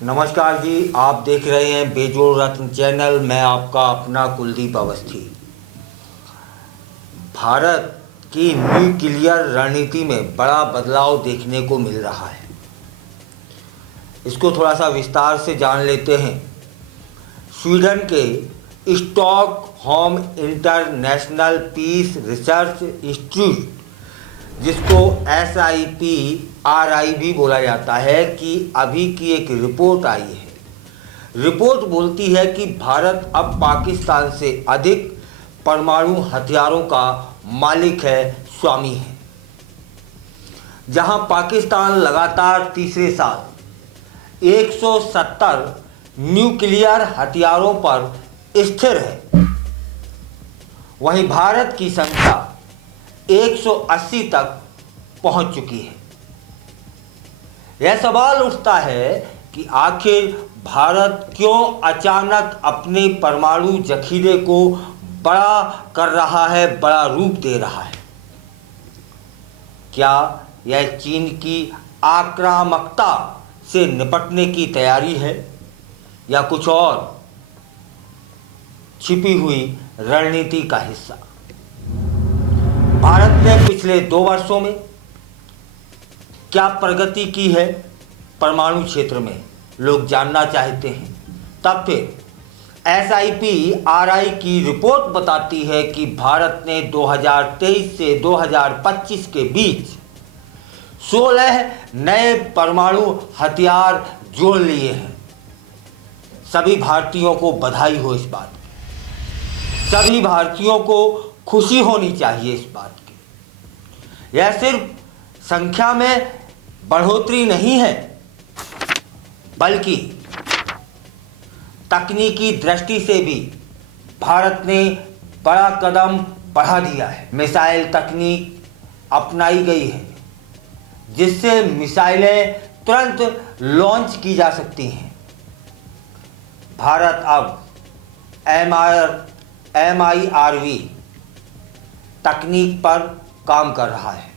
नमस्कार जी, आप देख रहे हैं बेजोड़ रत्न चैनल। मैं आपका अपना कुलदीप अवस्थी। भारत की न्यूक्लियर रणनीति में बड़ा बदलाव देखने को मिल रहा है। इसको थोड़ा सा विस्तार से जान लेते हैं। स्वीडन के Stockholm International Peace Research Institute, जिसको SIPRI भी बोला जाता है, कि अभी की एक रिपोर्ट आई है। रिपोर्ट बोलती है कि भारत अब पाकिस्तान से अधिक परमाणु हथियारों का मालिक है, स्वामी है। जहां पाकिस्तान लगातार तीसरे साल 170 न्यूक्लियर हथियारों पर स्थिर है, वहीं भारत की संख्या 180 तक पहुंच चुकी है। यह सवाल उठता है कि आखिर भारत क्यों अचानक अपने परमाणु जखीरे को बड़ा कर रहा है, बड़ा रूप दे रहा है। क्या यह चीन की आक्रामकता से निपटने की तैयारी है या कुछ और छिपी हुई रणनीति का हिस्सा? भारत ने पिछले 2 वर्षों में क्या प्रगति की है परमाणु क्षेत्र में, लोग जानना चाहते हैं। तब फिर SIPRI की रिपोर्ट बताती है कि भारत ने 2023 से 2025 के बीच 16 नए परमाणु हथियार जोड़ लिए हैं। सभी भारतीयों को बधाई हो इस बात की। सभी भारतीयों को खुशी होनी चाहिए इस बात की। यह सिर्फ संख्या में बढ़ोतरी नहीं है, बल्कि तकनीकी दृष्टि से भी भारत ने बड़ा कदम बढ़ा दिया है। मिसाइल तकनीक अपनाई गई है, जिससे मिसाइलें तुरंत लॉन्च की जा सकती हैं। भारत अब MIRV तकनीक पर काम कर रहा है,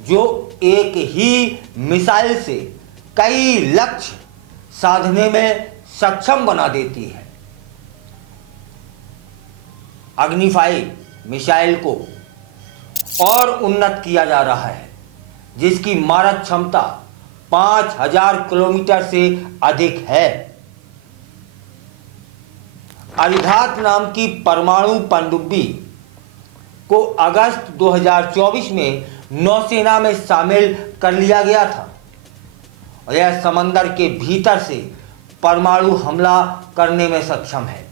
जो एक ही मिसाइल से कई लक्ष्य साधने में सक्षम बना देती है। अग्नि 5 मिसाइल को और उन्नत किया जा रहा है, जिसकी मारक क्षमता 5000 किलोमीटर से अधिक है। अरिहंत नाम की परमाणु पनडुब्बी को अगस्त 2024 में नौसेना में शामिल कर लिया गया था और यह समंदर के भीतर से परमाणु हमला करने में सक्षम है।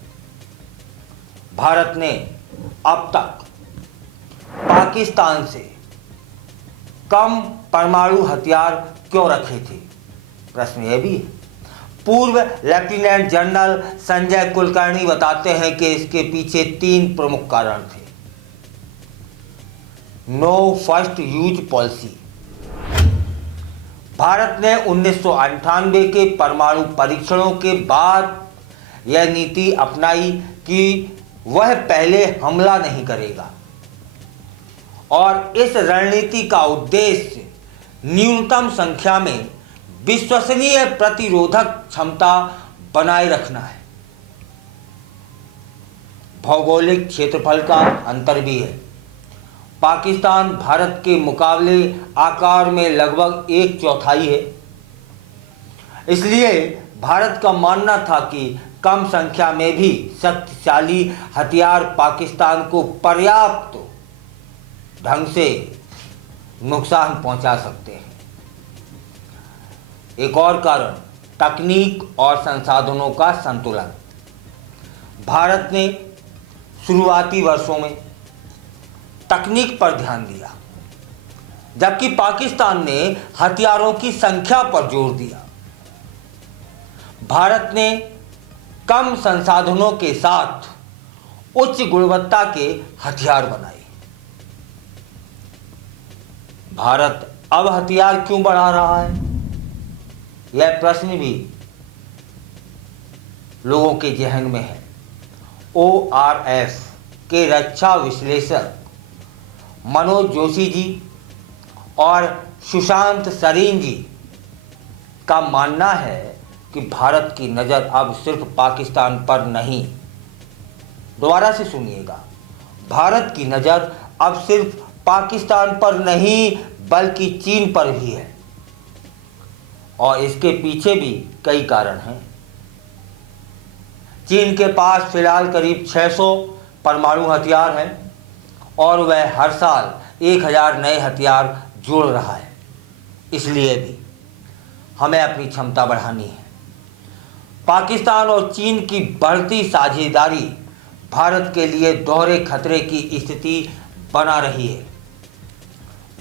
भारत ने अब तक पाकिस्तान से कम परमाणु हथियार क्यों रखे थे? प्रश्न यह भी है। पूर्व लेफ्टिनेंट जनरल संजय कुलकर्णी बताते हैं कि इसके पीछे 3 प्रमुख कारण थे। No first use policy. Bharat ने 1998 के परमाणु परीक्षणों के बाद यह नीति अपनाई कि वह पहले हमला नहीं करेगा, और इस रणनीति का उद्देश्य न्यूनतम संख्या में विश्वसनीय प्रतिरोधक क्षमता बनाए रखना है। भौगोलिक क्षेत्रफल का अंतर भी है। पाकिस्तान भारत के मुकाबले आकार में लगभग 1/4 है। इसलिए भारत का मानना था कि कम संख्या में भी शक्तिशाली हथियार पाकिस्तान को पर्याप्त ढंग से नुकसान पहुंचा सकते हैं। एक और कारण तकनीक और संसाधनों का संतुलन। भारत ने शुरुआती वर्षों में तकनीक पर ध्यान दिया, जबकि पाकिस्तान ने हथियारों की संख्या पर जोर दिया। भारत ने कम संसाधनों के साथ उच्च गुणवत्ता के हथियार बनाए। भारत अब हथियार क्यों बढ़ा रहा है? यह प्रश्न भी लोगों के जहन में है। ORF के रक्षा विश्लेषक मनोज जोशी जी और सुशांत सरीन जी का मानना है कि भारत की नज़र अब सिर्फ पाकिस्तान पर नहीं, दोबारा से सुनिएगा, भारत की नज़र अब सिर्फ पाकिस्तान पर नहीं बल्कि चीन पर भी है। और इसके पीछे भी कई कारण हैं। चीन के पास फिलहाल करीब 600 परमाणु हथियार हैं और वह हर साल 1000 नए हथियार जोड़ रहा है। इसलिए भी हमें अपनी क्षमता बढ़ानी है। पाकिस्तान और चीन की बढ़ती साझेदारी भारत के लिए दोहरे खतरे की स्थिति बना रही है।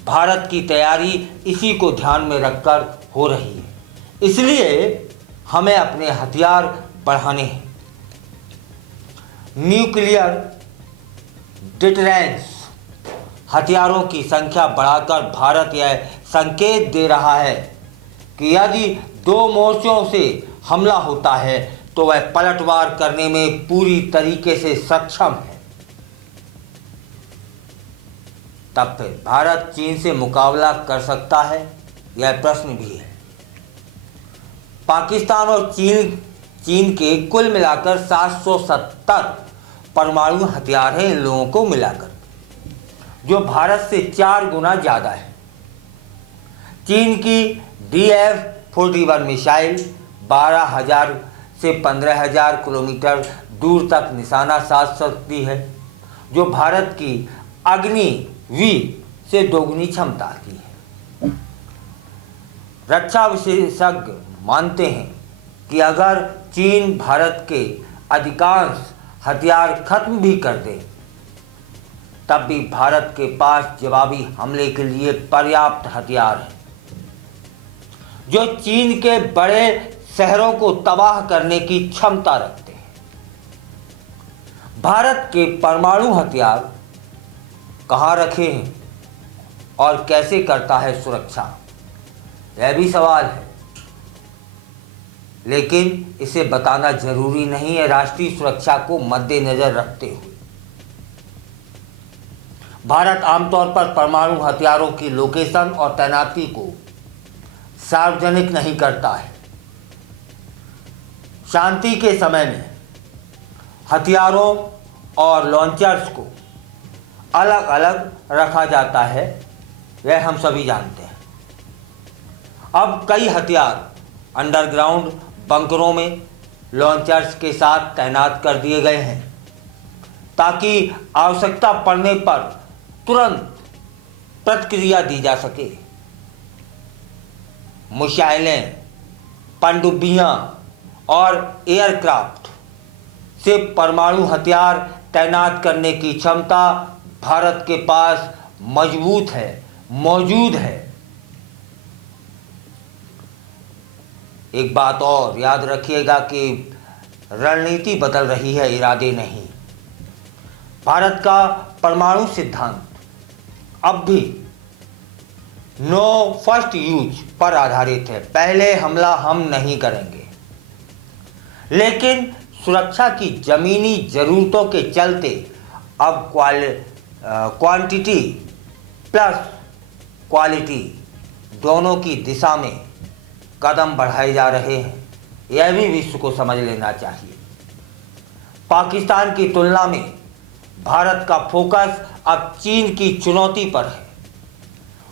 भारत की तैयारी इसी को ध्यान में रखकर हो रही है। इसलिए हमें अपने हथियार बढ़ाने हैं। न्यूक्लियर डिटरेंस हथियारों की संख्या बढ़ाकर भारत यह संकेत दे रहा है कि यदि दो मोर्चों से हमला होता है तो वह पलटवार करने में पूरी तरीके से सक्षम है। तब फिर भारत चीन से मुकाबला कर सकता है, यह प्रश्न भी है। पाकिस्तान और चीन के कुल मिलाकर 770 परमाणु हथियार हैं इन लोगों को मिलाकर, जो भारत से 4 गुना ज़्यादा है। चीन की DF-41 मिसाइल 12,000 से 15,000 किलोमीटर दूर तक निशाना साध सकती है, जो भारत की अग्नि-V से दोगुनी क्षमता की है। रक्षा विशेषज्ञ मानते हैं कि अगर चीन भारत के अधिकांश हथियार खत्म भी कर दे, तब भी भारत के पास जवाबी हमले के लिए पर्याप्त हथियार हैं, जो चीन के बड़े शहरों को तबाह करने की क्षमता रखते हैं। भारत के परमाणु हथियार कहाँ रखे हैं और कैसे करता है सुरक्षा, यह भी सवाल है। लेकिन इसे बताना जरूरी नहीं है। राष्ट्रीय सुरक्षा को मद्देनजर रखते हुए भारत आमतौर पर परमाणु हथियारों की लोकेशन और तैनाती को सार्वजनिक नहीं करता है। शांति के समय में हथियारों और लॉन्चर्स को अलग अलग रखा जाता है, यह हम सभी जानते हैं। अब कई हथियार अंडरग्राउंड बंकरों में लॉन्चर्स के साथ तैनात कर दिए गए हैं, ताकि आवश्यकता पड़ने पर तुरंत प्रतिक्रिया दी जा सके। मिसाइलें, पनडुब्बियां और एयरक्राफ्ट से परमाणु हथियार तैनात करने की क्षमता भारत के पास मौजूद है। एक बात और याद रखिएगा कि रणनीति बदल रही है, इरादे नहीं। भारत का परमाणु सिद्धांत अब भी नो फर्स्ट यूज पर आधारित है। पहले हमला हम नहीं करेंगे, लेकिन सुरक्षा की जमीनी जरूरतों के चलते अब क्वांटिटी प्लस क्वालिटी दोनों की दिशा में कदम बढ़ाए जा रहे हैं। यह भी विश्व को समझ लेना चाहिए। पाकिस्तान की तुलना में भारत का फोकस अब चीन की चुनौती पर है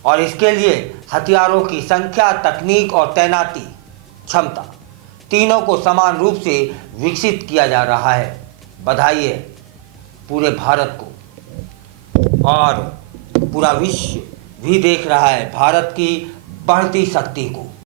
और इसके लिए हथियारों की संख्या, तकनीक और तैनाती क्षमता तीनों को समान रूप से विकसित किया जा रहा है। बधाई है पूरे भारत को। और पूरा विश्व भी देख रहा है भारत की बढ़ती शक्ति को।